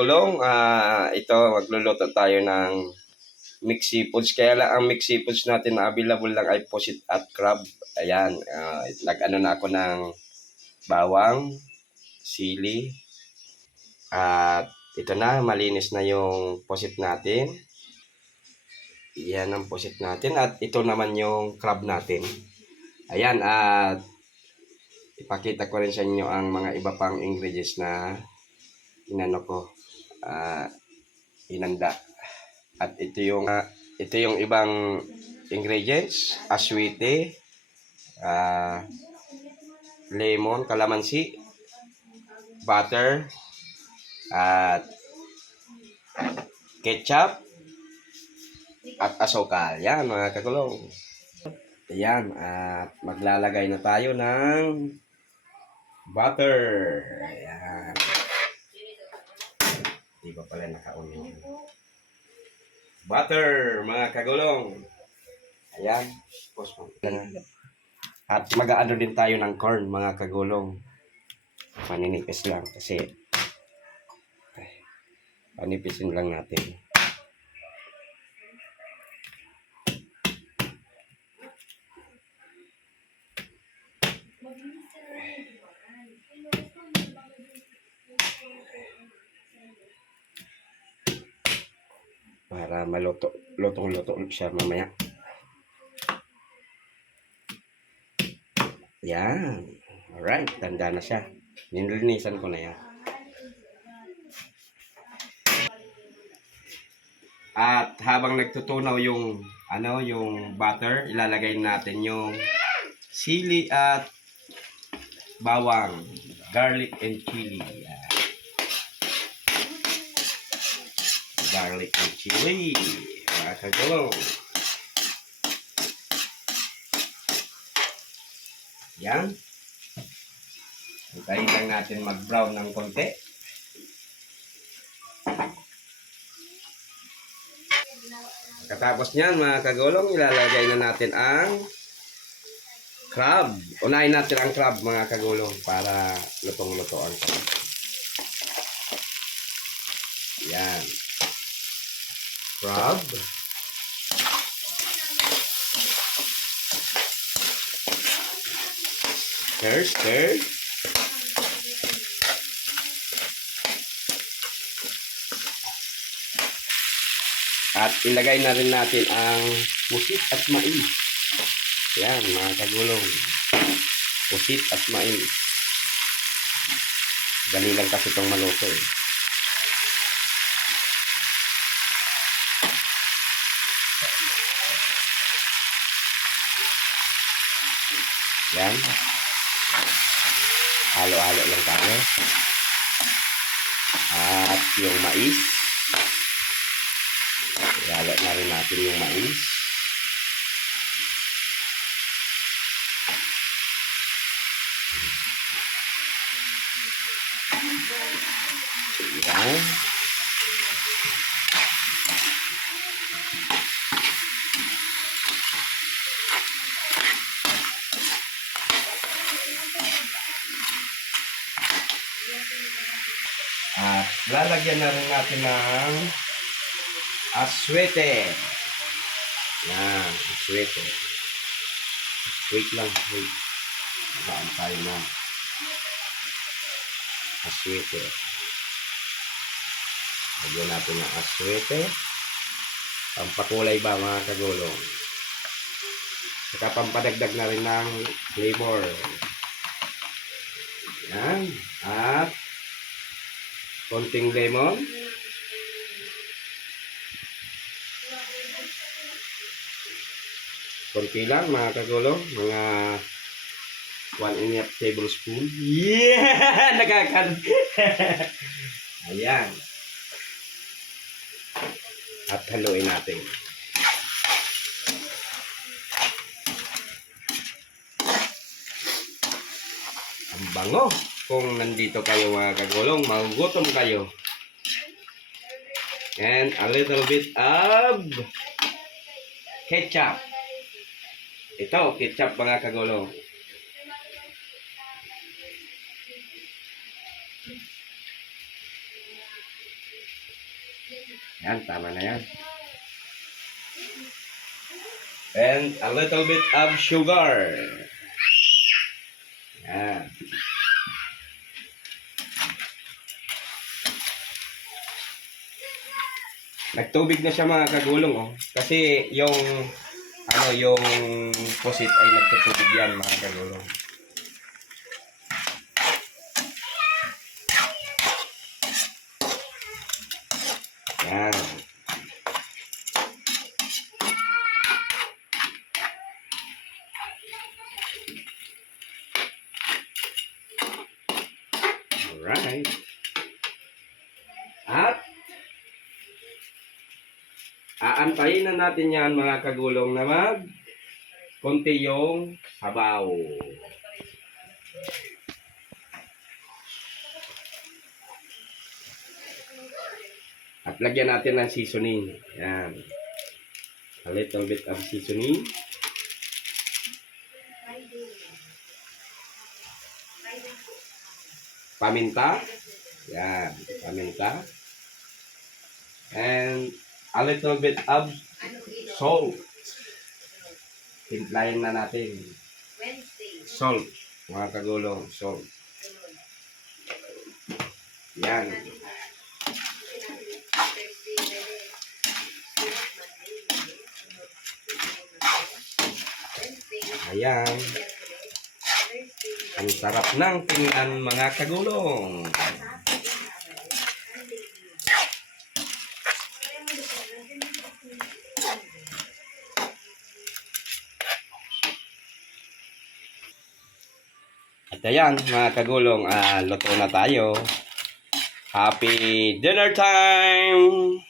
kagulong, ito magluluto tayo ng mixed seafoods. Kaya lang ang mixed seafoods natin na available lang ay pusit at crab. Ayan, nag-ano na ako ng bawang, sili, at ito na, malinis na yung pusit natin. Yan ang pusit natin at ito naman yung crab natin. Ayan, at ipakita ko rin sa inyo ang mga iba pang ingredients na inano ko, inanda. At ito yung ibang ingredients: aswite, lemon, kalamansi, butter, at ketchup, at asukal. Yan mga kagulong. Ayan, at maglalagay na tayo ng butter. Ayan. Di ba pala nakaon yun? Butter, mga kagulong. Ayan. At mag-aano din tayo ng corn, mga kagulong. Paninipis lang kasi panipisin lang natin. Para lutong-luto siya mamaya. Yan. Alright, tanda na siya. Nilinisan ko na yan. At habang nagtutunaw yung yung butter, ilalagay natin yung sili at bawang, garlic and chili. Yan. Garlic and chili. Mga kagulong. Yan. Hintayin lang natin mag-brown ng konti. Katapos niyan, mga kagulong, ilalagay na natin ang crab. Unahin natin ang crab, mga kagulong, para lutong-lutoan siya. Yan. Crab. Stir. At ilagay na rin natin ang pusit at mais. Yan, mga kagulong. Pusit at mais. Dali lang kasi itong maluto eh. Yan. Halo-halo lang tayo. At yung mais. Halo na rin natin yung mais. Yan. At lalagyan na rin natin ng aswete. Yan, aswete. Wait lang, wait. Baan tayo na. Aswete. Lagyan natin ng aswete. Pampakulay ba, mga kagulong? Saka pampadagdag na rin ng flavor. Yan. At konting lemon. Konti lang, mga kagulong. Mga 1½ tablespoon. Yeah! Nakakan. Ayan. At haluin natin. Ang bango. Kung nandito kayo, mga kagulong, magugutom kayo. And a little bit of ketchup. Ito, ketchup, mga kagulong. Yan, tama na yan. And a little bit of sugar. Yan. Nagtubig na siya mga kagulong, oh. Kasi yung yung pusit ay nagtutubig yan mga kagulong. Yan. Alright. At aantayin na natin yan mga kagulong na konti yung sabaw. At lagyan natin ng seasoning. Yan. A little bit of seasoning. Paminta. Yan. Paminta. And a little bit of salt. Timplahin na natin. Salt. Mga kagulong. Salt. Yan. Ayan. Ang sarap ng tingnan mga kagulong. At ayan mga kagulong, luto na tayo. Happy dinner time!